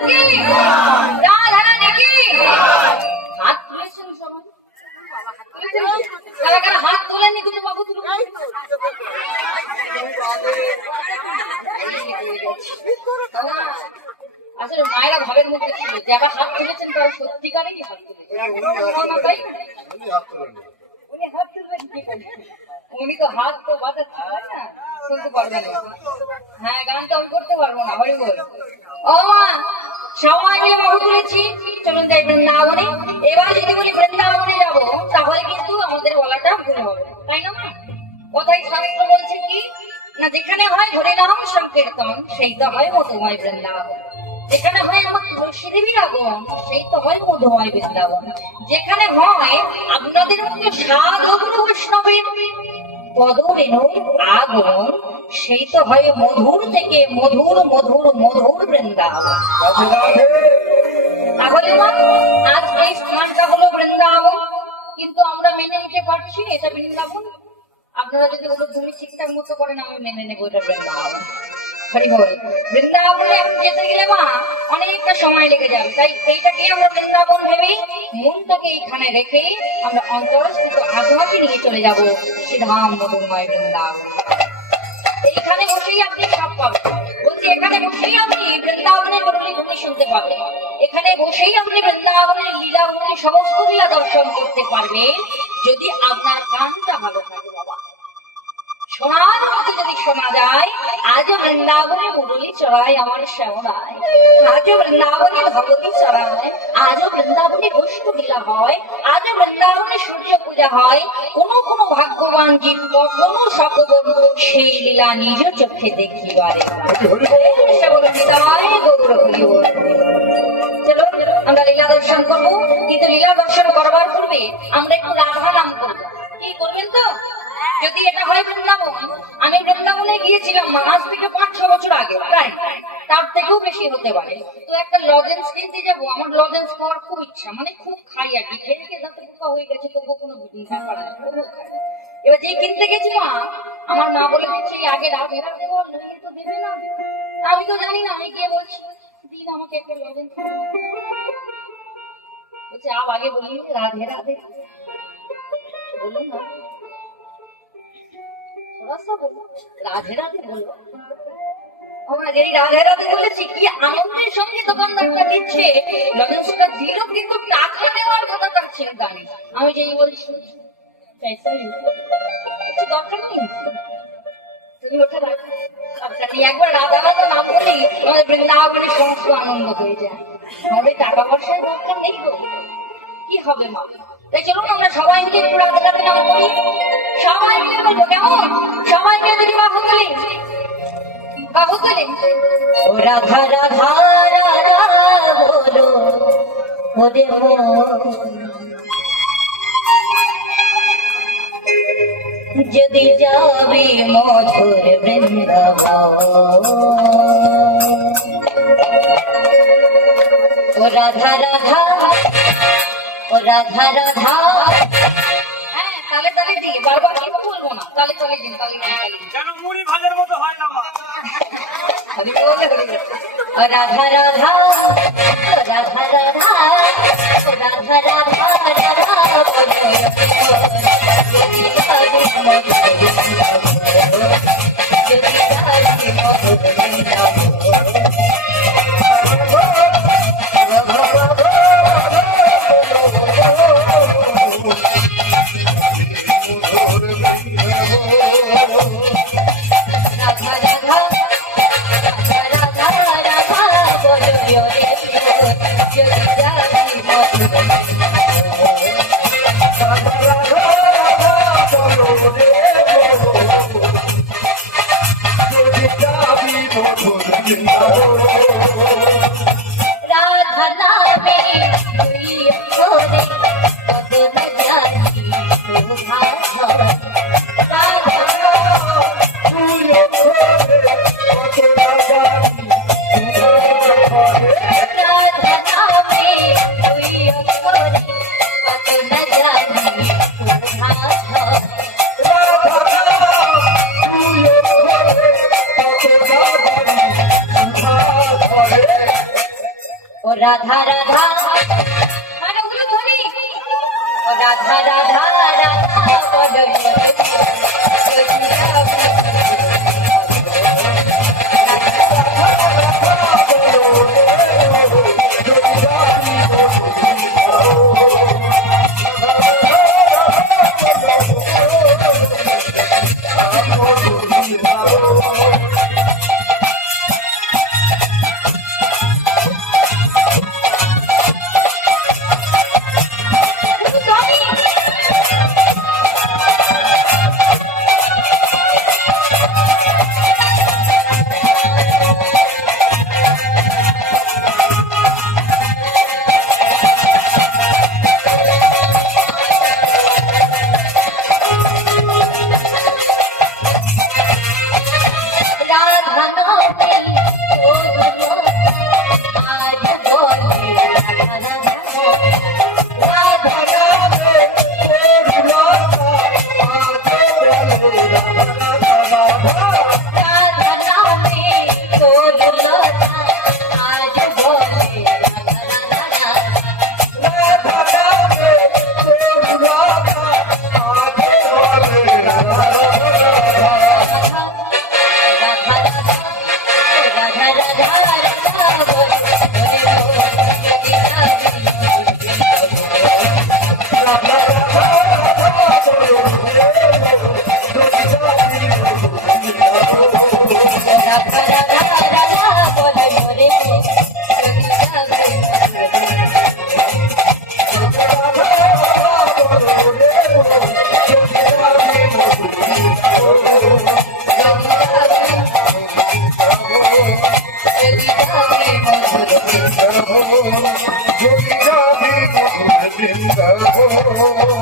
কি রাধা রানী কি হাত তুলেছেন সবাই কারা কারা হাত তোলেনি দুটো বাবু তুলো আসলে মায়েরা ভাবের মধ্যে ছিল যে আবার হাত তুলেছেন তারা সত্যিকারেরই হাত তুলেছেন উনি তো হাত তো বাজাচ্ছেন তাই না শুনতে পারবেন হ্যাঁ গান তো আমি করতে পারবো না হরি বল ও মা সবাই মিলে বাহু তুলেছি চলুন যাই বৃন্দাবনে এবার যদি বলি বৃন্দাবনে যাবো তাহলে কিন্তু আমাদের বলাটা ভুল হবে তাই না কথাই শাস্ত্র বলছে কি না যেখানে হয় হরিনাম সংকীর্তন সেই তো হয় মধুময় বৃন্দাবন যেখানে হয় আমার তুলসী দেবীর আগমন সেই তো হয় মধুময় বৃন্দাবন যেখানে হয় আপনাদের মধ্যে সাধু বৈষ্ণবের পদরেণুর আগমন সেই তো হয় মধুর থেকে মধুর মধুর মধুর বৃন্দাবন তাহলে আজ এই স্থানটা হলো বৃন্দাবন কিন্তু আমরা মেনে নিতে পারছি এটা বৃন্দাবন আপনারা যদি ওগুলো তুমি ঠিকঠাক মতো করেন আমি মেনে নেবো এটা বৃন্দাবন বৃন্দাবনে যেতে গেলে মা অনেকটা সময় লেগে যাবে তাই এইটাকে আমরা বৃন্দাবন ভেবে মনটাকে এইখানে রেখে আমরা অন্তরস্থিত আত্মাকে নিয়ে চলে যাব শ্রীধাম মধুময় বৃন্দাবন এইখানে বসেই আপনি সব পাবেন বলছি এখানে বসেই আপনি বৃন্দাবনের মুরলী ধ্বনি শুনতে পাবেন এখানে বসেই আপনি বৃন্দাবনের লীলা সমস্ত লীলা দর্শন করতে পারবেন যদি আপনার কানটা ভালো থাকে বাবা শোনার মতো যদি শোনা যায় আজও বৃন্দাবনে মুরলী চড়ায় আমার শ্যামরায় আজও বৃন্দাবনে ভগবতী চড়ায় আজও বৃন্দাবনে বৈষ্ণব লীলা হয় আজও বৃন্দাবনে সূর্য পূজা হয় কোন কোন ভাগ্যবান জীব কখনো সকবন সেই লীলা নিজ চোখে দেখিবারে চলো আমরা লীলা দর্শন করবো কিন্তু লীলা দর্শন করবার পূর্বে আমরা একটু রাধা নাম করবো কি করবেন তো যদি এটা হয় বৃন্দাবন আমি বৃন্দাবনে গিয়েছিলাম আজ থেকে 5-6 বছর আগে প্রায় তার থেকেও বেশি হতে পারে তো একটা লজেন্স কিনতে যাবো আমার লজেন্স খাওয়ার খুব ইচ্ছা মানে খুব খাই আর কি খেয়ে যাতে পোকা হয়ে গেছে তবুও কোনো ব্যাপার না এবার যে কিনতে গেছি মা আমার মা বলে দিচ্ছে আগে রাধে রাধে বল তো দেবে না আমি তো জানি না আমি গিয়ে বলছি দিন আমাকে একটা লজেন্স বলছে আগে বলি রাধে রাধে বলুন না রাধে রাধে বলো আমরা যেই রাধে রাধে বলেছি কি আনন্দের সঙ্গে দোকানদারটা দিচ্ছে লজেন্সটা দিল কিন্তু টাকা দেওয়ার কথা তার চিন্তা নেই আমি যেই বলছি দরকার নেই তুমি ওটা রাখো দরকার নেই একবার রাধা রাধা নাম বলি আমাদের বৃন্দাবনের সমস্ত আনন্দ হয়ে যায় আমাদের টাকা পয়সার দরকার নেই গো কি হবে মা তাই চলুন আমরা সবাই মিলে একটু রাধা রাধা নাম করি সবাই মিলে বলবো কেমন সবাই মিলে যদি বাহু তুলি বাহু তুলি রাধা রাধা রাধা বলো ওরে যদি যাবে মধুর বৃন্দাবন ও রাধা রাধা ও রাধা রাধা হ্যাঁ তালে তালে দিই বারবার কি বলবো না তালে তালে দিন তালে তালে যেন মুড়ি ভাজার মতো হয় না রাধা রাধা রাধা রাধা রাধা রাধা রাধা রাধা রাধা মানে ওগুলো ধরি ও রাধা রাধা রাধা বলো Brinda,